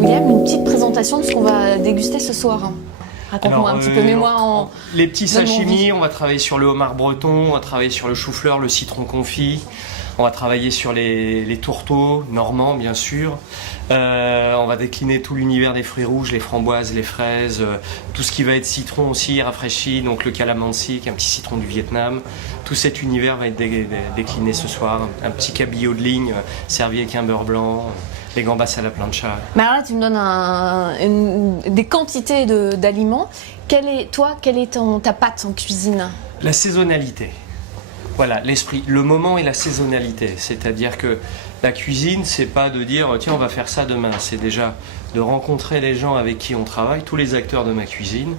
William, une petite présentation de ce qu'on va déguster ce soir. Raconte-moi un petit peu, mets-moi en... Les petits donne-moi sashimi, envie. on va travailler sur le homard breton, on va travailler sur le chou-fleur, le citron confit, on va travailler sur les tourteaux normands bien sûr. On va décliner tout l'univers des fruits rouges, les framboises, les fraises, tout ce qui va être citron aussi rafraîchi, donc le calamansi, qui est un petit citron du Vietnam. Tout cet univers va être décliné ce soir. Un petit cabillaud de ligne servi avec un beurre blanc, les gambas à la plancha. Mais alors là, tu me donnes des quantités d'aliments. Quelle est ta pâte en cuisine? La saisonnalité. Voilà, l'esprit, le moment et la saisonnalité. C'est-à-dire que la cuisine, c'est pas de dire tiens, on va faire ça demain. C'est déjà de rencontrer les gens avec qui on travaille, tous les acteurs de ma cuisine.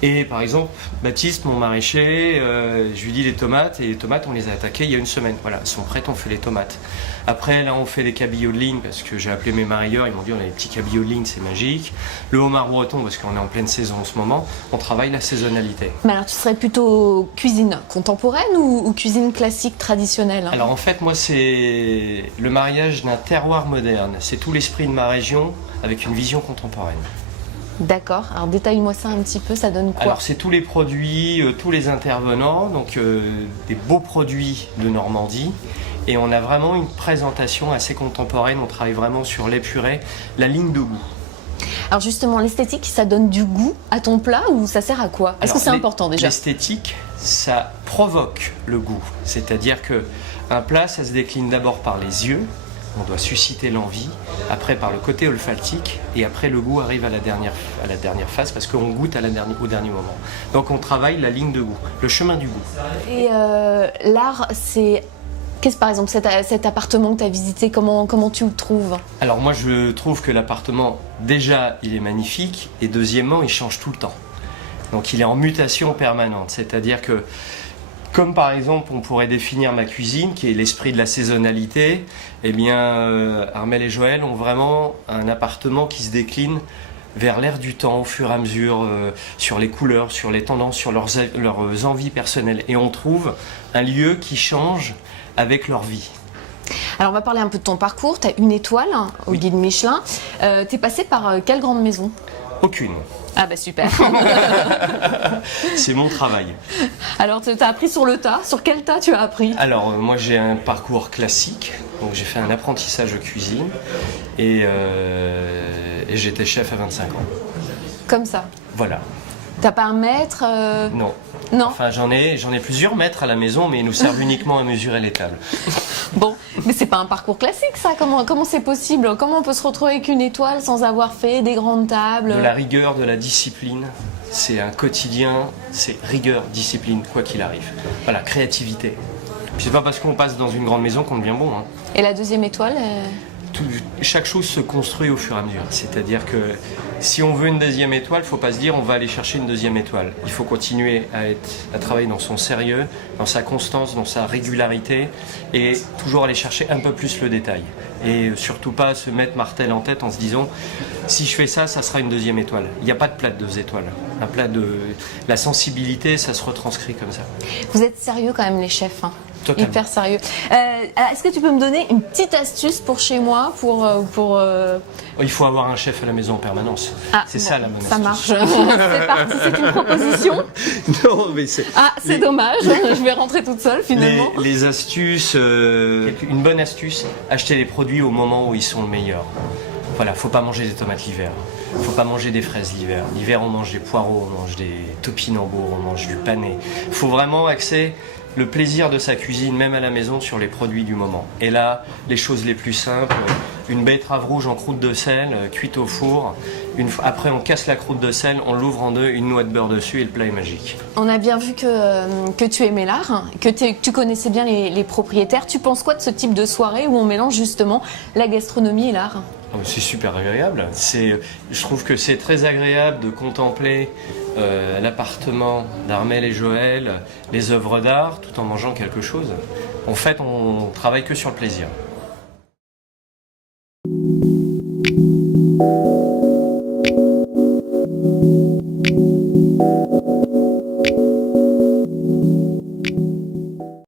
Et par exemple, Baptiste, mon maraîcher, je lui dis les tomates, et les tomates, on les a attaquées il y a une semaine. Voilà, elles sont prêtes, on fait les tomates. Après, là, on fait des cabillauds de ligne, parce que j'ai appelé mes marailleurs, ils m'ont dit on a des petits cabillauds de ligne, c'est magique. Le homard breton, parce qu'on est en pleine saison en ce moment, on travaille la saisonnalité. Mais alors, tu serais plutôt cuisine contemporaine ou cuisine classique, traditionnelle? Alors en fait, moi, c'est le mariage d'un terroir moderne. C'est tout l'esprit de ma région avec une vision contemporaine. D'accord, alors détaille-moi ça un petit peu, ça donne quoi? Alors c'est tous les produits, tous les intervenants, donc des beaux produits de Normandie. Et on a vraiment une présentation assez contemporaine, on travaille vraiment sur l'épuré, la ligne de goût. Alors justement, l'esthétique, ça donne du goût à ton plat ou ça sert à quoi? Est-ce que c'est important déjà? L'esthétique, ça provoque le goût. C'est-à-dire que un plat, ça se décline d'abord par les yeux, on doit susciter l'envie, après par le côté olfactique, et après le goût arrive à la dernière phase parce qu'on goûte au dernier moment. Donc on travaille la ligne de goût, le chemin du goût. Et l'art, c'est... Qu'est-ce par exemple cet appartement que tu as visité, comment tu le trouves? Alors moi je trouve que l'appartement, déjà il est magnifique, et deuxièmement il change tout le temps. Donc il est en mutation permanente, c'est-à-dire que comme par exemple on pourrait définir ma cuisine qui est l'esprit de la saisonnalité, eh bien Armelle et Joël ont vraiment un appartement qui se décline vers l'air du temps au fur et à mesure, sur les couleurs, sur les tendances, sur leurs envies personnelles. Et on trouve un lieu qui change avec leur vie. Alors on va parler un peu de ton parcours, tu as une étoile au guide Michelin. Tu es passé par quelle grande maison? Aucune. Ah bah super. C'est mon travail. Alors tu as appris sur le tas, sur quel tas tu as appris? Alors moi j'ai un parcours classique, donc j'ai fait un apprentissage de cuisine et j'étais chef à 25 ans. Comme ça? Voilà. T'as pas un maître? Non. Non. Enfin j'en ai plusieurs maîtres à la maison, mais ils nous servent uniquement à mesurer les tables. Bon, mais c'est pas un parcours classique ça, comment c'est possible? Comment on peut se retrouver avec une étoile sans avoir fait des grandes tables? De la rigueur, de la discipline, c'est un quotidien, c'est rigueur, discipline, quoi qu'il arrive. Voilà, créativité. Puis c'est pas parce qu'on passe dans une grande maison qu'on devient bon. Hein. Et la deuxième étoile Chaque chose se construit au fur et à mesure. C'est-à-dire que si on veut une deuxième étoile, il ne faut pas se dire on va aller chercher une deuxième étoile. Il faut continuer à travailler dans son sérieux, dans sa constance, dans sa régularité et toujours aller chercher un peu plus le détail. Et surtout pas se mettre martel en tête en se disant si je fais ça, ça sera une deuxième étoile. Il n'y a pas de plat de 2 étoiles. Un plat de... La sensibilité, ça se retranscrit comme ça. Vous êtes sérieux quand même les chefs, hein? Totalement. Hyper sérieux. Est-ce que tu peux me donner une petite astuce pour chez moi Il faut avoir un chef à la maison en permanence. C'est ça la bonne astuce. Ça marche. C'est parti, c'est une proposition. Non, mais c'est... Ah, c'est dommage. Je vais rentrer toute seule finalement. Les astuces, une bonne astuce, acheter les produits au moment où ils sont le meilleur. Voilà, faut pas manger des tomates l'hiver. Faut pas manger des fraises l'hiver. L'hiver, on mange des poireaux, on mange des topinambours, on mange du pané. Faut vraiment axer le plaisir de sa cuisine, même à la maison, sur les produits du moment. Et là, les choses les plus simples, une betterave rouge en croûte de sel, cuite au four. Après, on casse la croûte de sel, on l'ouvre en deux, une noix de beurre dessus et le plat est magique. On a bien vu que tu aimais l'art, que tu connaissais bien les propriétaires. Tu penses quoi de ce type de soirée où on mélange justement la gastronomie et l'art? C'est super agréable. Je trouve que c'est très agréable de contempler l'appartement d'Armelle et Joël, les œuvres d'art, tout en mangeant quelque chose. En fait, on travaille que sur le plaisir.